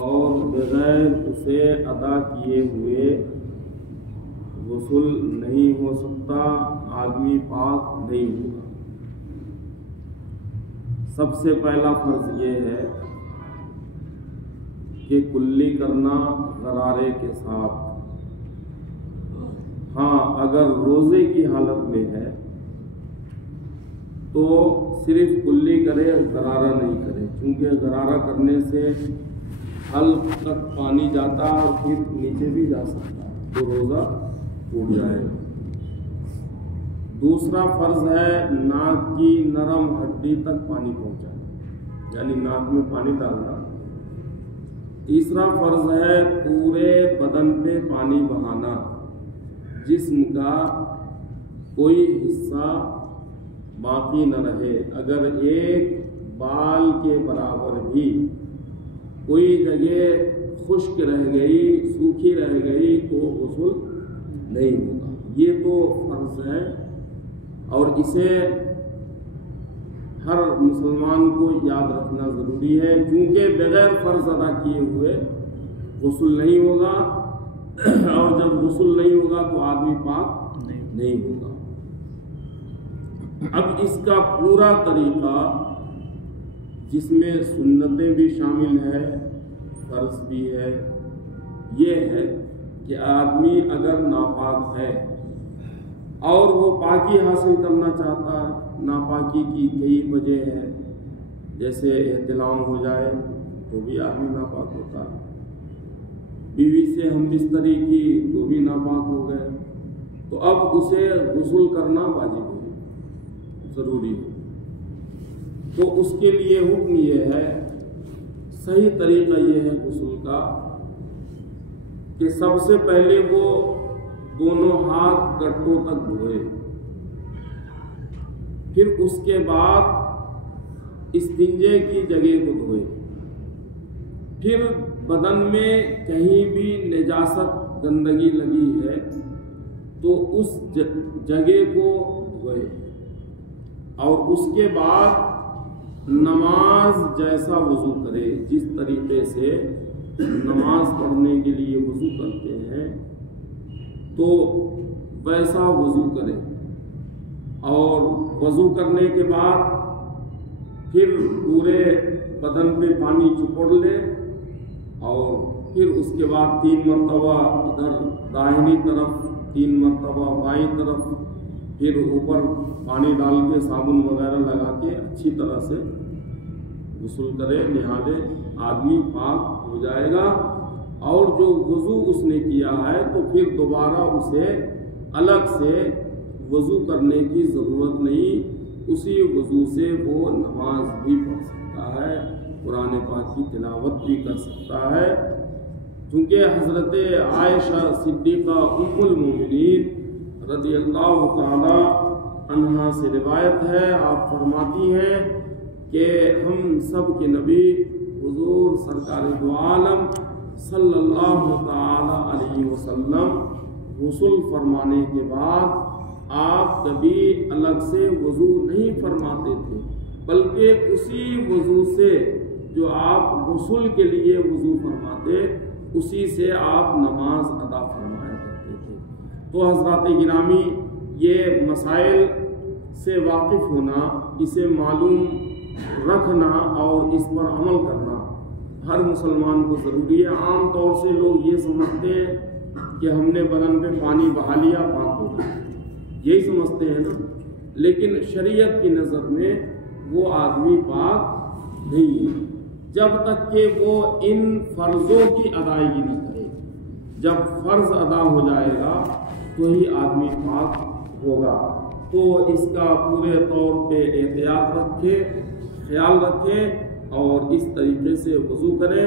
اور بغیر اسے ادا کیے ہوئے غسل نہیں ہو سکتا، آدمی پاک نہیں ہوگا۔ سب سے پہلا فرض یہ ہے کہ کلی کرنا غرارے کے ساتھ۔ ہاں، اگر روزے کی حالت میں ہے تو صرف کلی کرے، غرارہ نہیں کرے، کیونکہ غرارہ کرنے سے حلق تک پانی جاتا اور پھر نیچے بھی جا سکتا ہے تو روزہ ٹوٹ جائے گا۔ دوسرا فرض ہے ناک کی نرم ہڈی تک پانی پہنچانا، یعنی ناک میں پانی ڈالنا۔ تیسرا فرض ہے پورے بدن پہ پانی بہانا، جسم کا کوئی حصہ باقی نہ رہے۔ اگر ایک بال کے برابر بھی کوئی جگہ خشک رہ گئی، سوکھی رہ گئی تو غسل نہیں ہوگا۔ یہ تو فرض ہے اور اسے ہر مسلمان کو یاد رکھنا ضروری ہے، کیونکہ بغیر فرض ادا کیے ہوئے غسل نہیں ہوگا، اور جب غسل نہیں ہوگا تو آدمی پاک نہیں ہوگا۔ اب اس کا پورا طریقہ، جس میں سنتیں بھی شامل ہے، فرض بھی ہے، یہ ہے کہ آدمی اگر ناپاک ہے اور وہ پاکی حاصل کرنا چاہتا ہے، ناپاکی کی کئی وجہ ہے، جیسے احتلام ہو جائے تو بھی آدمی ناپاک ہوتا ہے، بیوی سے ہم بستری کی تو بھی ناپاک ہو گئے، تو اب اسے غسل کرنا واجب ہے، ضروری ہے۔ تو اس کے لیے حکم یہ ہے، صحیح طریقہ یہ ہے غسل کا کہ سب سے پہلے وہ دونوں ہاتھ گٹوں تک دھوئے، پھر اس کے بعد استنجے کی جگہ کو دھوئے، پھر بدن میں کہیں بھی نجاست گندگی لگی ہے تو اس جگہ کو دھوئے، اور اس کے بعد نماز جیسا وضو کرے، جس طریقے سے نماز پڑھنے کے لیے وضو کرتے ہیں تو ویسا وضو کرے، اور وضو کرنے کے بعد پھر پورے بدن پہ پانی چپڑ لے، اور پھر اس کے بعد 3 مرتبہ ادھر داہنی طرف، 3 مرتبہ بائیں طرف، پھر اوپر پانی ڈال کے صابن وغیرہ لگا کے اچھی طرح سے غسل کرے، نہا لے، آدمی پاک ہو جائے گا۔ اور جو وضو اس نے کیا ہے تو پھر دوبارہ اسے الگ سے وضو کرنے کی ضرورت نہیں، اسی وضو سے وہ نماز بھی پڑھ سکتا ہے، قرآن پاک کی تلاوت بھی کر سکتا ہے، کیونکہ حضرت عائشہ صدیقہ ام المومنین رضی اللہ تعالی عنہا سے روایت ہے، آپ فرماتی ہیں کہ ہم سب کے نبی حضور سرکار دو عالم صلی اللہ تعالی علیہ وسلم غسل فرمانے کے بعد آپ کبھی الگ سے وضو نہیں فرماتے تھے، بلکہ اسی وضو سے جو آپ غسل کے لیے وضو فرماتے اسی سے آپ نماز ادا فرمایا کرتے تھے۔ تو حضرات گرامی، یہ مسائل سے واقف ہونا، اسے معلوم رکھنا اور اس پر عمل کرنا ہر مسلمان کو ضروری ہے۔ عام طور سے لوگ یہ سمجھتے ہیں کہ ہم نے بدن پہ پانی بہا لیا پاک ہو گیا، یہی سمجھتے ہیں نا، لیکن شریعت کی نظر میں وہ آدمی پاک نہیں ہے جب تک کہ وہ ان فرضوں کی ادائیگی نہ کرے۔ جب فرض ادا ہو جائے گا تو ہی آدمی پاک ہوگا۔ تو اس کا پورے طور پہ احتیاط رکھے، خیال رکھے اور اس طریقے سے وضو کرے۔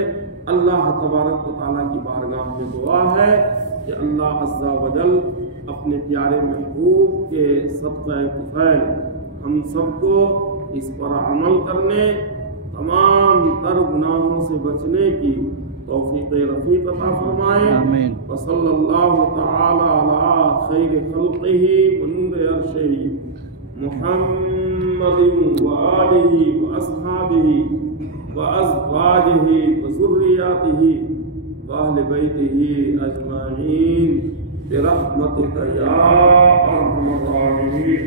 اللہ تبارک و تعالیٰ کی بارگاہ میں دعا ہے کہ اللہ عز و جل اپنے پیارے محبوب کے صدقہ طفیل ہم سب کو اس پر عمل کرنے، تمام تر گناہوں سے بچنے کی توفیق رفیق عطا فرمائے۔ آمین۔ وصلی اللہ تعالی علی خیر خلقہ ونور عرشہ محمد وآلہ واصحابہ وأزواجه وذرياته وأهل بيته أجمعين برحمتك يا أرحم الراحمين.